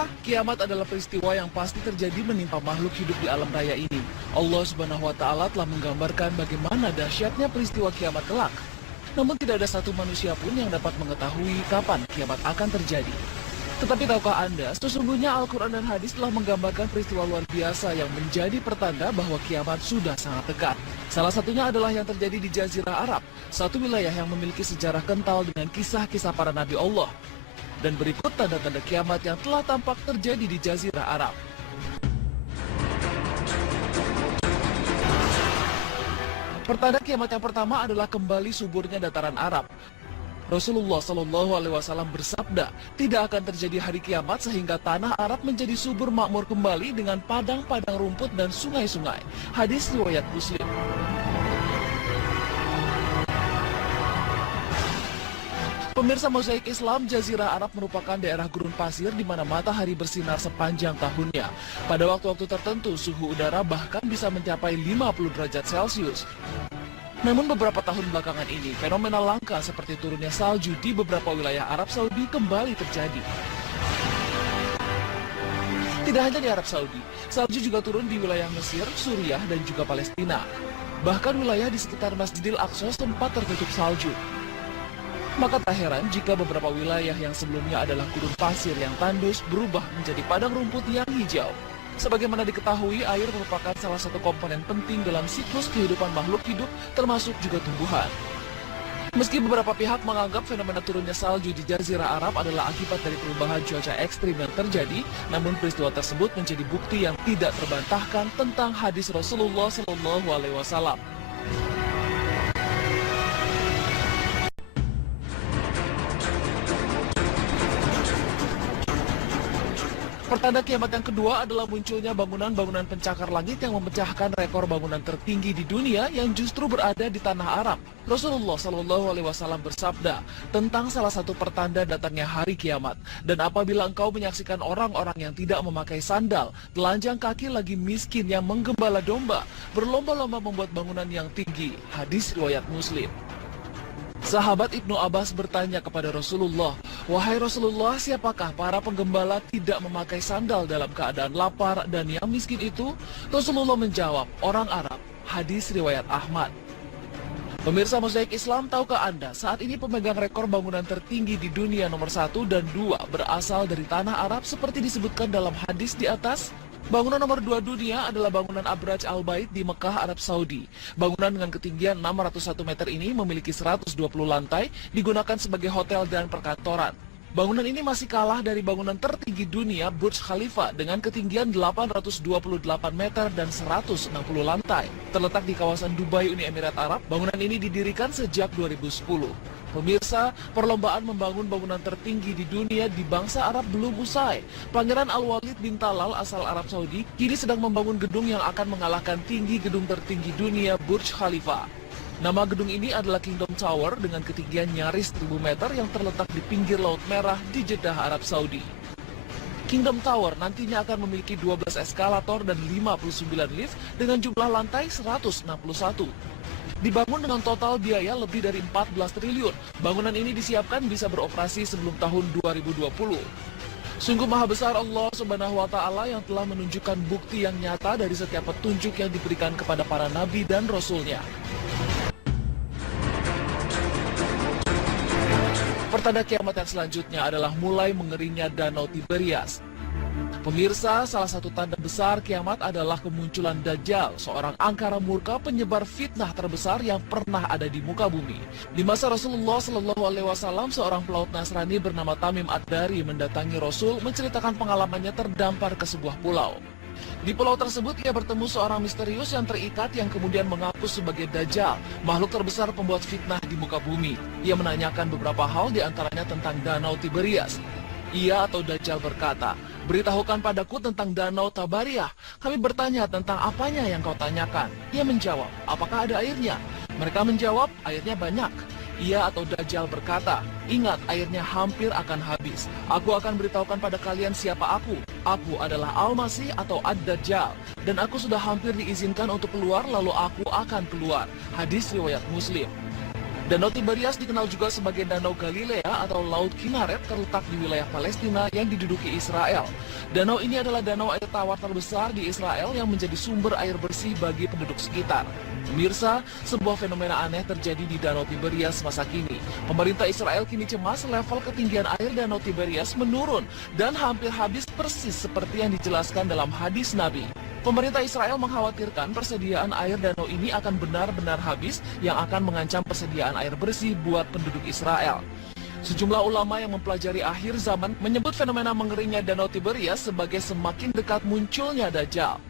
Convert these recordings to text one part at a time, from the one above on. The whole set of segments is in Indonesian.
Pemirsa, kiamat adalah peristiwa yang pasti terjadi menimpa makhluk hidup di alam raya ini. Allah Subhanahu wa Ta'ala telah menggambarkan bagaimana dahsyatnya peristiwa kiamat kelak. Namun tidak ada satu manusia pun yang dapat mengetahui kapan kiamat akan terjadi. Tetapi tahukah Anda, sesungguhnya Al-Quran dan Hadis telah menggambarkan peristiwa luar biasa yang menjadi pertanda bahwa kiamat sudah sangat dekat. Salah satunya adalah yang terjadi di Jazirah Arab, satu wilayah yang memiliki sejarah kental dengan kisah-kisah para Nabi Allah. Dan berikut tanda-tanda kiamat yang telah tampak terjadi di Jazirah Arab. Pertanda kiamat yang pertama adalah kembali suburnya dataran Arab. Rasulullah SAW bersabda, tidak akan terjadi hari kiamat sehingga tanah Arab menjadi subur makmur kembali dengan padang-padang rumput dan sungai-sungai. Hadis riwayat Muslim. Pemirsa Mozaik Islam, Jazirah Arab merupakan daerah gurun pasir di mana matahari bersinar sepanjang tahunnya. Pada waktu-waktu tertentu, suhu udara bahkan bisa mencapai 50 derajat Celcius. Namun beberapa tahun belakangan ini, fenomena langka seperti turunnya salju di beberapa wilayah Arab Saudi kembali terjadi. Tidak hanya di Arab Saudi, salju juga turun di wilayah Mesir, Suriah, dan juga Palestina. Bahkan wilayah di sekitar Masjidil Aqsa sempat tertutup salju. Maka tak heran jika beberapa wilayah yang sebelumnya adalah gurun pasir yang tandus berubah menjadi padang rumput yang hijau. Sebagaimana diketahui, air merupakan salah satu komponen penting dalam siklus kehidupan makhluk hidup, termasuk juga tumbuhan. Meski beberapa pihak menganggap fenomena turunnya salju di Jazirah Arab adalah akibat dari perubahan cuaca ekstrim yang terjadi, namun peristiwa tersebut menjadi bukti yang tidak terbantahkan tentang hadis Rasulullah SAW. Pertanda kiamat yang kedua adalah munculnya bangunan-bangunan pencakar langit yang memecahkan rekor bangunan tertinggi di dunia yang justru berada di tanah Arab. Rasulullah SAW bersabda tentang salah satu pertanda datangnya hari kiamat. Dan apabila engkau menyaksikan orang-orang yang tidak memakai sandal, telanjang kaki lagi miskin yang menggembala domba, berlomba-lomba membuat bangunan yang tinggi. Hadis riwayat Muslim. Sahabat Ibnu Abbas bertanya kepada Rasulullah, "Wahai Rasulullah, siapakah para penggembala tidak memakai sandal dalam keadaan lapar dan yang miskin itu?" Rasulullah menjawab, "Orang Arab." Hadis riwayat Ahmad. Pemirsa Mozaik Islam, tahukah Anda, saat ini pemegang rekor bangunan tertinggi di dunia nomor 1 dan 2 berasal dari tanah Arab seperti disebutkan dalam hadis di atas? Bangunan nomor 2 dunia adalah bangunan Abraj Al-Bait di Mekah, Arab Saudi. Bangunan dengan ketinggian 601 meter ini memiliki 120 lantai, digunakan sebagai hotel dan perkantoran. Bangunan ini masih kalah dari bangunan tertinggi dunia Burj Khalifa dengan ketinggian 828 meter dan 160 lantai. Terletak di kawasan Dubai, Uni Emirat Arab, bangunan ini didirikan sejak 2010. Pemirsa, perlombaan membangun bangunan tertinggi di dunia di bangsa Arab belum usai. Pangeran Al-Walid bin Talal asal Arab Saudi kini sedang membangun gedung yang akan mengalahkan tinggi gedung tertinggi dunia Burj Khalifa. Nama gedung ini adalah Kingdom Tower dengan ketinggian nyaris 1000 meter yang terletak di pinggir Laut Merah di Jeddah, Arab Saudi. Kingdom Tower nantinya akan memiliki 12 eskalator dan 59 lift dengan jumlah lantai 161. Dibangun dengan total biaya lebih dari 14 triliun, bangunan ini disiapkan bisa beroperasi sebelum tahun 2020. Sungguh maha besar Allah Subhanahu wa Ta'ala yang telah menunjukkan bukti yang nyata dari setiap petunjuk yang diberikan kepada para nabi dan rasulnya. Pertanda kiamat yang selanjutnya adalah mulai mengeringnya Danau Tiberias. Pemirsa, salah satu tanda besar kiamat adalah kemunculan Dajjal, seorang angkara murka penyebar fitnah terbesar yang pernah ada di muka bumi. Di masa Rasulullah SAW, seorang pelaut Nasrani bernama Tamim Ad-Dari mendatangi Rasul menceritakan pengalamannya terdampar ke sebuah pulau. Di pulau tersebut ia bertemu seorang misterius yang terikat yang kemudian mengaku sebagai Dajjal, makhluk terbesar pembuat fitnah di muka bumi. Ia menanyakan beberapa hal diantaranya tentang Danau Tiberias. Ia atau Dajjal berkata, "Beritahukan padaku tentang Danau Tabariyah." Kami bertanya tentang apanya yang kau tanyakan. Ia menjawab, "Apakah ada airnya?" Mereka menjawab, "Airnya banyak." Ia atau Dajjal berkata, "Ingat, airnya hampir akan habis. Aku akan beritahukan pada kalian siapa aku. Aku adalah Al-Masih atau Ad-Dajjal. Dan aku sudah hampir diizinkan untuk keluar, lalu aku akan keluar." Hadis riwayat Muslim. Danau Tiberias dikenal juga sebagai Danau Galilea atau Laut Kinneret, terletak di wilayah Palestina yang diduduki Israel. Danau ini adalah danau air tawar terbesar di Israel yang menjadi sumber air bersih bagi penduduk sekitar. Pemirsa, sebuah fenomena aneh terjadi di Danau Tiberias masa kini. Pemerintah Israel kini cemas level ketinggian air Danau Tiberias menurun dan hampir habis persis seperti yang dijelaskan dalam hadis Nabi. Pemerintah Israel mengkhawatirkan persediaan air danau ini akan benar-benar habis yang akan mengancam persediaan air bersih buat penduduk Israel. Sejumlah ulama yang mempelajari akhir zaman menyebut fenomena mengeringnya Danau Tiberias sebagai semakin dekat munculnya Dajjal.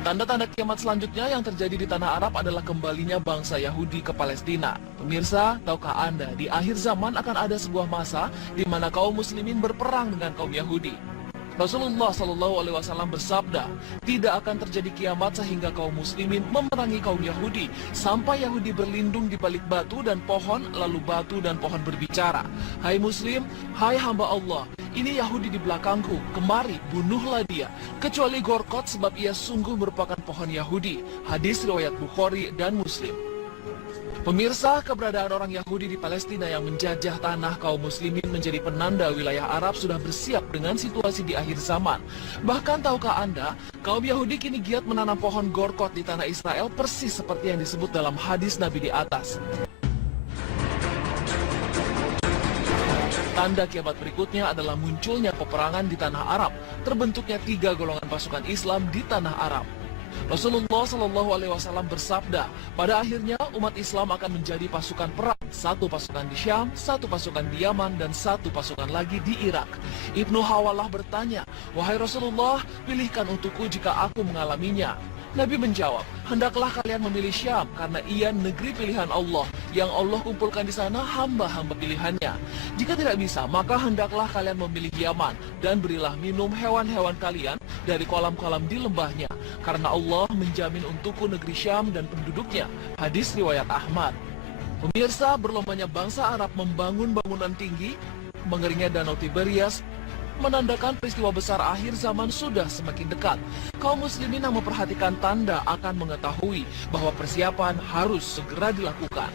Tanda-tanda kiamat selanjutnya yang terjadi di tanah Arab adalah kembalinya bangsa Yahudi ke Palestina. Pemirsa, tahukah Anda, di akhir zaman akan ada sebuah masa di mana kaum muslimin berperang dengan kaum Yahudi. Rasulullah SAW bersabda, tidak akan terjadi kiamat sehingga kaum muslimin memerangi kaum Yahudi, sampai Yahudi berlindung di balik batu dan pohon, lalu batu dan pohon berbicara. Hai muslim, hai hamba Allah, ini Yahudi di belakangku, kemari, bunuhlah dia. Kecuali Gorkot sebab ia sungguh merupakan pohon Yahudi. Hadis riwayat Bukhari dan Muslim. Pemirsa, keberadaan orang Yahudi di Palestina yang menjajah tanah kaum muslimin menjadi penanda wilayah Arab sudah bersiap dengan situasi di akhir zaman. Bahkan tahukah Anda, kaum Yahudi kini giat menanam pohon Gorkot di tanah Israel persis seperti yang disebut dalam hadis Nabi di atas. Tanda kiamat berikutnya adalah munculnya peperangan di tanah Arab, terbentuknya 3 golongan pasukan Islam di tanah Arab. Rasulullah SAW bersabda, pada akhirnya umat Islam akan menjadi pasukan perang, 1 pasukan di Syam, 1 pasukan di Yaman, dan 1 pasukan lagi di Irak. Ibnu Hawalah bertanya, wahai Rasulullah, pilihkan untukku jika aku mengalaminya. Nabi menjawab, hendaklah kalian memilih Syam karena ia negeri pilihan Allah, yang Allah kumpulkan di sana hamba-hamba pilihannya. Jika tidak bisa, maka hendaklah kalian memilih Yaman dan berilah minum hewan-hewan kalian dari kolam-kolam di lembahnya, karena Allah menjamin untukku negeri Syam dan penduduknya. Hadis riwayat Ahmad. Pemirsa, berlombanya bangsa Arab membangun bangunan tinggi, mengeringnya Danau Tiberias, menandakan peristiwa besar akhir zaman sudah semakin dekat. Kaum muslimin yang memperhatikan tanda akan mengetahui bahwa persiapan harus segera dilakukan.